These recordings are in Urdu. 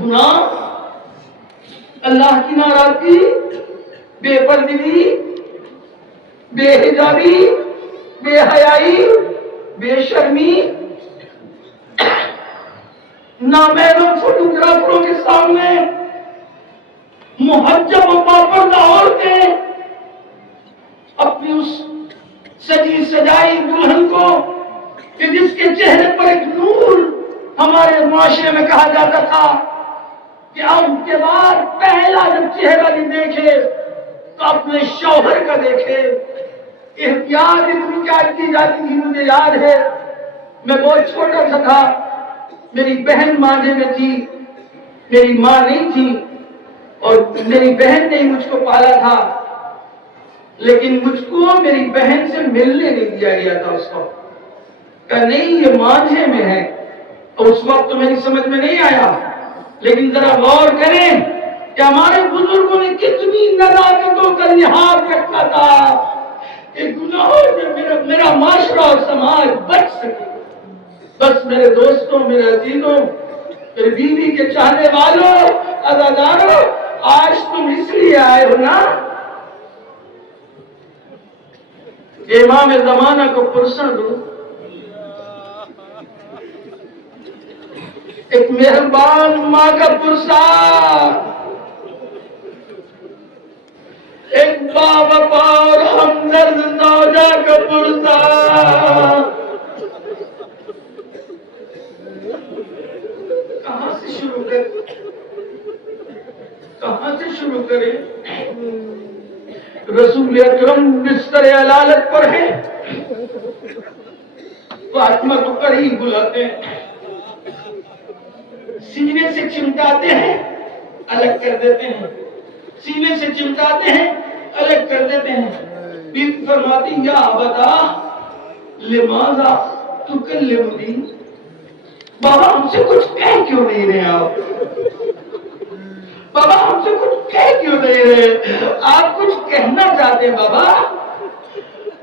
گناہ، اللہ کی ناراضگی، بے پردگی، بے حجابی، بے حیائی، بے شرمی، نامحرم فوٹوگرافروں کے سامنے محجب و پاپردہ عورتیں اپنی اس سجی سجائی دلہن کو کہ جس کے چہرے پر ایک نور ہمارے معاشرے میں کہا جاتا تھا کہ اب کے بعد پہلا جب چہرہ بھی دیکھے تو اپنے شوہر کا دیکھے. احتیاط اتنی کیا کی جاتی تھی. مجھے یاد ہے میں بہت چھوٹا سا تھا، میری بہن ماں میں تھی، میری ماں نہیں تھی اور میری بہن نے مجھ کو پالا تھا، لیکن مجھ کو میری بہن سے ملنے نہیں دیا گیا تھا. اس وقت کہ نہیں یہ مانجھے میں ہے، اور اس وقت تو میری سمجھ میں نہیں آیا. لیکن ذرا غور کریں کہ ہمارے بزرگوں نے کتنی نزاکتوں کا لحاظ رکھا تھا کہ گناہوں سے میرا معاشرہ اور سماج بچ سکے. بس میرے دوستوں، میرے عزیزوں، میری بیوی کے چاہنے والوں، عزاداروں، آج تم اس لیے آئے ہو نا کہ امام زمانہ کو پرسہ دو، ایک مہربان ماں کا پرسہ، ایک باوفا اور ہمدرد زوجہ کا پرسہ. کہاں سے شروع کریں؟ کہاں سے شروع کریں؟ رسول اکرم بستر علالت پر ہے، فاطمہ کو قریب بلاتے ہیں، سینے سے چمٹاتے ہیں، الگ کر دیتے ہیں، سینے سے چمٹاتے ہیں، الگ کر دیتے ہیں. بیوی فرماتی یا ابتا لماذا تکلمنی، بابا ہم سے کچھ کہہ کیوں نہیں رہے آپ؟ بابا ہم سے کچھ کہہ کیوں نہیں رہے؟ آپ کچھ کہنا چاہتے ہیں بابا؟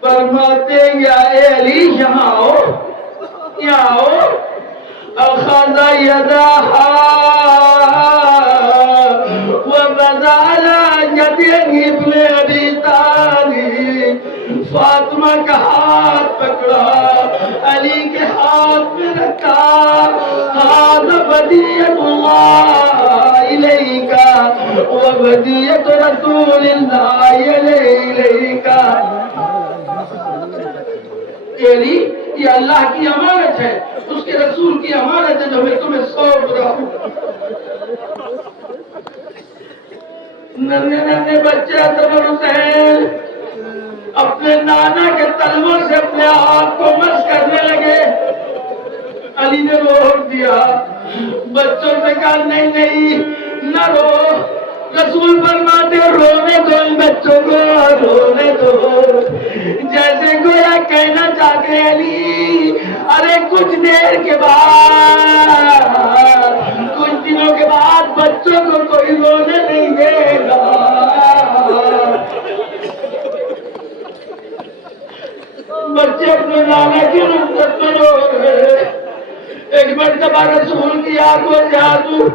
فرماتے یا اے علی یہاں آؤ، یہاں آؤ. اخذ یدہا ووضع علی یدہ ابن ابی طالب، فاطمہ کا ہاتھ پکڑا، علی کے ہاتھ میں رکھا. ھذا بدیعۃ اللہ الیک وبدیعۃ رسول اللہ الیک. علی یہ اللہ کی امانت ہے، اس کے رسول کی امانت ہے جو میں تمہیں سونپ رہا ہوں. ننے ننے بچے حسن حسین اپنے نانا کے تلووں سے اپنے آپ کو مس کرنے لگے. علی نے روک دیا، بچوں سے کہا نہیں نہیں نہ رو. رسول فرماتے رونے دو ان بچوں کو، رونے دو. جیسے گویا کہنا چاہتے علی ارے کچھ دیر کے بعد، کچھ دنوں کے بعد بچوں کو کوئی رونے نہیں دے گا. بچے اپنے نانا کی رخصت میں رو رہے. ایک مرتبہ رسول کی آنکھوں سے آنسو،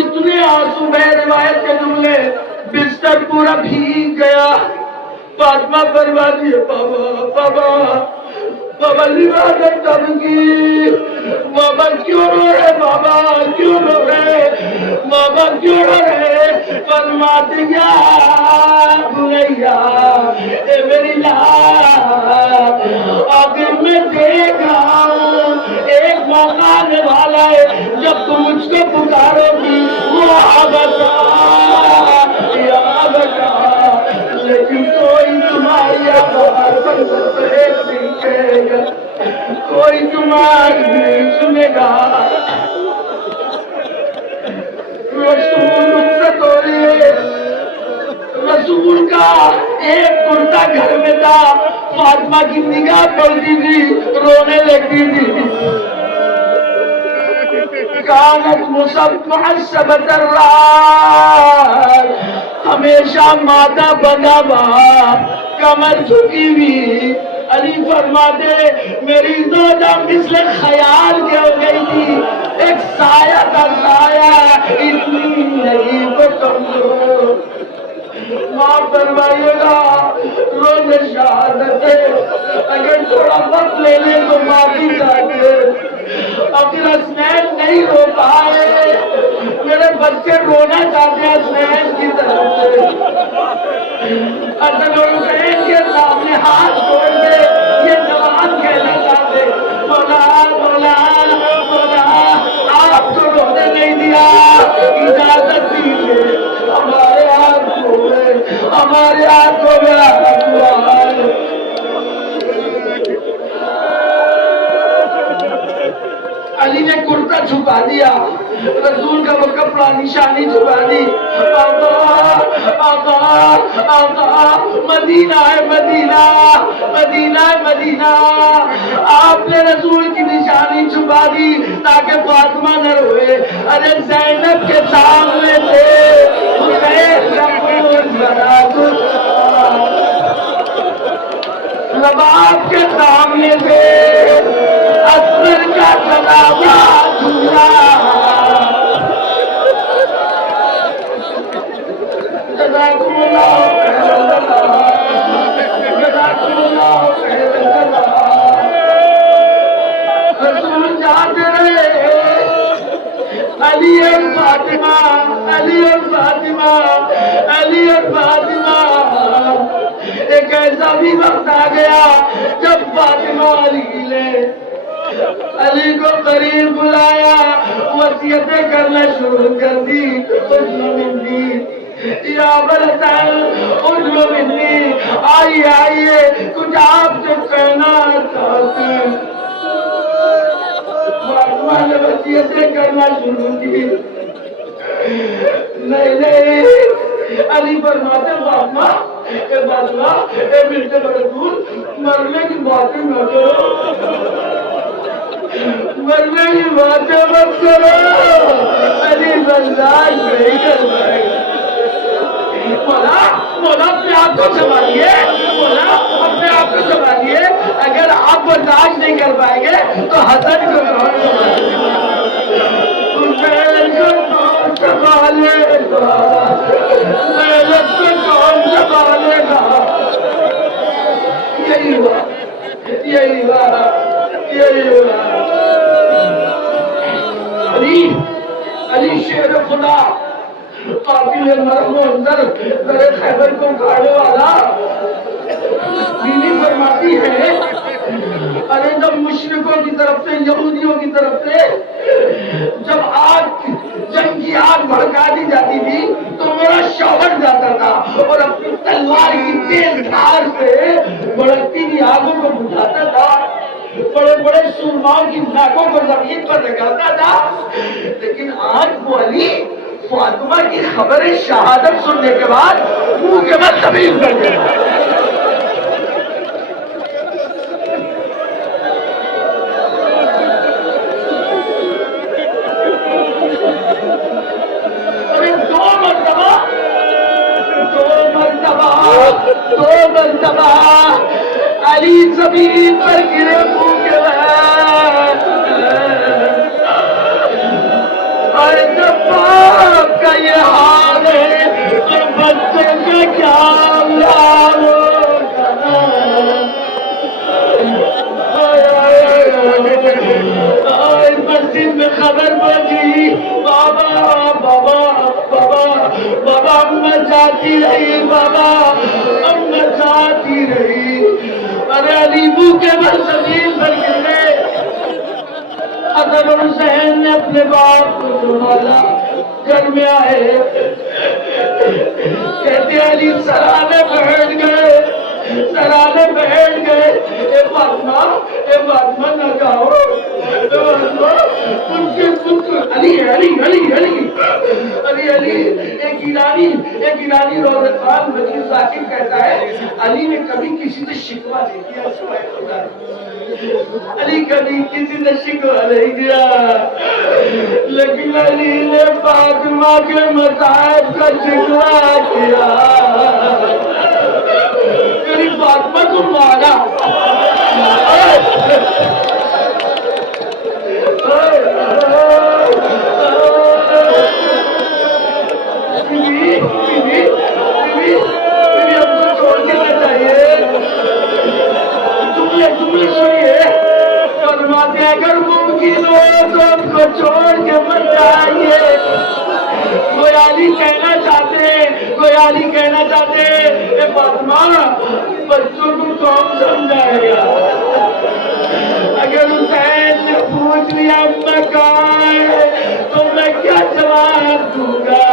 اتنے آنسو میں روایت کے جملے، بستر پورا بھیگ گیا. فاطمہ فرماتی ہے بابا بابا بابا لماذا تبکی، بابا کیوں رو رہے، بابا کیوں رو رہے، بابا کیوں رو رہے. فرماتی یا بنیا اے میری لال، آخر میں دیکھا ایک موقع آنے والا ہے جب تم مجھ کو پکارو گی وہ آبتا یا آبتا، لیکن کوئی تمہاری آواز پر پریش نہیں کرے گا، کوئی تمہاری نہیں سنے گا. رسول رخصت ہو رہی ہے، رسول کا ایک کرتا گھر میں تھا. فاطمہ کی نگاہ پڑتی تھی، رونے لگتی تھی. کانت مصبت الرات، ہمیشہ ماتھا بندھا ہوا، کمر جھکی ہوئی، علی فرماتے میری زوجہ مثل خیال کے ہو گئی تھی، ایک سایہ کا سایہ، اتنی نہیں وہ کمزور۔ ماں فرمائیے گا روز شہادت اگر تھوڑا وقت لے لے تو معافی چاہیے۔ اگر حسنین نہیں رو پائے، میرے بچے رونا چاہتے ہیں حسنین کی طرف سے، حسن اور حسین کے سامنے ہاتھ جوڑ دے، یہ جوان کہنا چاہتے مولا مولا مولا آپ تو رونے نہیں دیا، اجازت دیجیے ہمارے ہاتھ کھولے، ہمارے ہاتھوں میں علی نے کرتا چھپا دیا، رسول کا وہ کپڑا نشانی چھپا دی۔ آقا آقا آقا مدینہ ہے مدینہ، مدینہ ہے مدینہ، آپ نے رسول کی نشانی چھپا دی تاکہ فاطمہ نہ روئے۔ ارے زینب کے سامنے سے حسین کا خون بنا رباب کے سامنے سے اصغر کا جنازہ جھولا، جزاکم اللہ خیر الجزاء، جزاکم اللہ خیر الجزاء۔ رسول جاتے رہے، علی اور فاطمہ، علی اور فاطمہ، علی اور فاطمہ۔ ایک ایسا بھی وقت آ گیا جب فاطمہ علی کو قریب بلایا، وصیتیں کرنا شروع کر دی۔ یا منی، آئیے آئیے کچھ آپ سے کہنا چاہتے ہیں۔ فاطمہ نے وصیتیں کرنا شروع کی۔ نہیں علی فرماتے فاطمہ اے ملتے رسول، مرنے کی باتیں نہ کرو، مرنے کی باتیں مت کرو، علی برداشت نہیں کر پائے گا۔ مولا اپنے آپ کو سنبھالیے، مولا اپنے آپ کو سنبھالیے، اگر آپ برداشت نہیں کر پائیں گے تو حسن کو کون سنبھالے گا، سنبھالے گا، محنت کو کون سنبھالے گا؟ یہی ہوا یہی ہوا یہی ہوا۔ علی شیر خدا، قاتل مرم و اندر در خیبر کو کھاڑے والا، بیوی فرماتی ہے ارے جب مشرکوں کی طرف سے، یہودیوں کی طرف سے جب آگ، جنگ کی آگ بھڑکا دی جاتی تھی تو میرا شوہر جاتا تھا اور اپنی تلوار کی تیز دھار سے بھڑکتی ہوئی آگوں کو بجھاتا تھا، بڑے بڑے سورماؤں کی ناکوں کو زمین پر لگاتا تھا۔ لیکن آج وہ علی فاطمہ کی خبر شہادت سننے کے بعد منہ کے بعد تمیز کر دیا۔ دو مرتبہ علی زمین پر گرے منہ کے بعد، اور جب باپ کا یہ حال ہے تو بچوں کا کیا حال ہوگا؟ مسجد میں خبر پہنچی، بابا بابا بابا بابا اماں جاتی رہی، بابا اماں جاتی رہی۔ ارے علی منہ کے بل زمین پر گرے۔ حسن اور حسین نے اپنے باپ کو سنبھالا، گھر میں آئے، کہتے علی سرانے بیٹھ گئے، سرانے بیٹھ گئے۔ اے فاطمہ نہ کہو، علی علی علی علی علی علی ایک ایرانی روزہ خان وکیل ذاکر کہتا ہے علی نے کبھی کسی سے شکوہ نہیں کیا سوائے خدا، علی کبھی کسی سے شکوہ نہیں کیا، لیکن علی نے فاطمہ کے مصائب کا شکوہ کیا۔ میری فاطمہ کو مارا. جملے سنیے. فرماتے اگر ممکن ہو تو ہم کو چھوڑ کے مت جائیے. کوئی علی کہنا چاہتے اے فاطمہ بچوں کو کون سمجھائے گا. اگر حسین نے پوچھ لیا اما کہاں ہے تو میں کیا جواب دوں گا.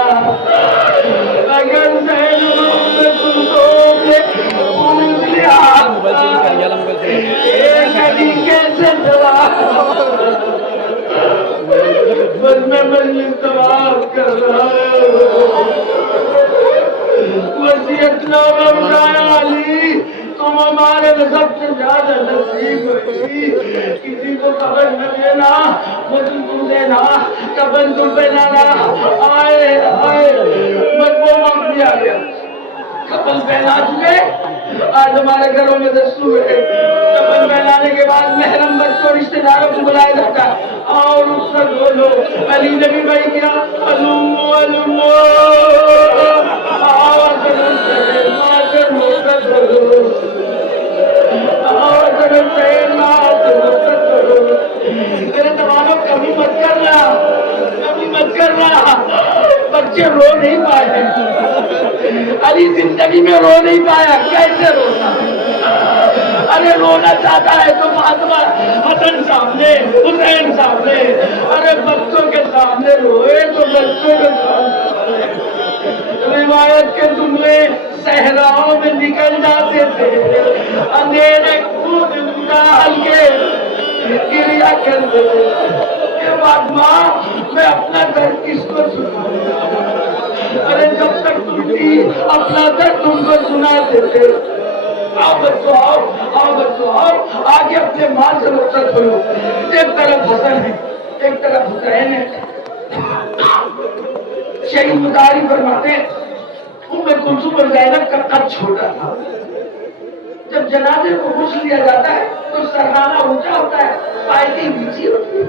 اگر حسین نے پوچھ لیا کیسے جواب. بس میں مجلس تمام کر رہا ہوں. وصیت نامہ بتایا علی تم ہمارے سب سے زیادہ نصیب ہوئی. کسی کو قبر نہ دینا, وزن تم دینا, کفن تم پہنانا. آئے بس وہ وقت بھی آ گیا. کفن پہنا چکے. آج ہمارے گھروں میں دستور ہے کفن پہنانے کے بعد محرم بچوں رشتے داروں کو بلائے جاتا ہے. اور اس سے بولو علی نبی بھائی کیا کبھی مت کرنا. بچے رو نہیں پائے. علی زندگی میں رو نہیں پایا. کیسے رونا. ارے رونا چاہتا ہے تو فاطمہ حسن سامنے, حسین سامنے. ارے بچوں کے سامنے روئے تو بچوں کے سامنے. روایت کے جملے صحراؤں میں نکل جاتے تھے. اندھیرے خود ڈال کے گریا کرتے تھے. یہ فاطمہ میں اپنا درد کس کو سناؤں. ارے جب تک تم تھی اپنا درد تم کو سناتے تھے. آؤ بچوں آؤ آگے اپنے ماں سے رخصت کرو. ایک طرف حسن ہے ایک طرف حسین ہے. شہید مداری فرماتے ام کلثوم اور زینب کا قد چھوٹا تھا. جب جنازے کو غسل لیا جاتا ہے تو سرہانہ اونچا ہوتا ہے, پائٹی نیچی ہوتی ہے.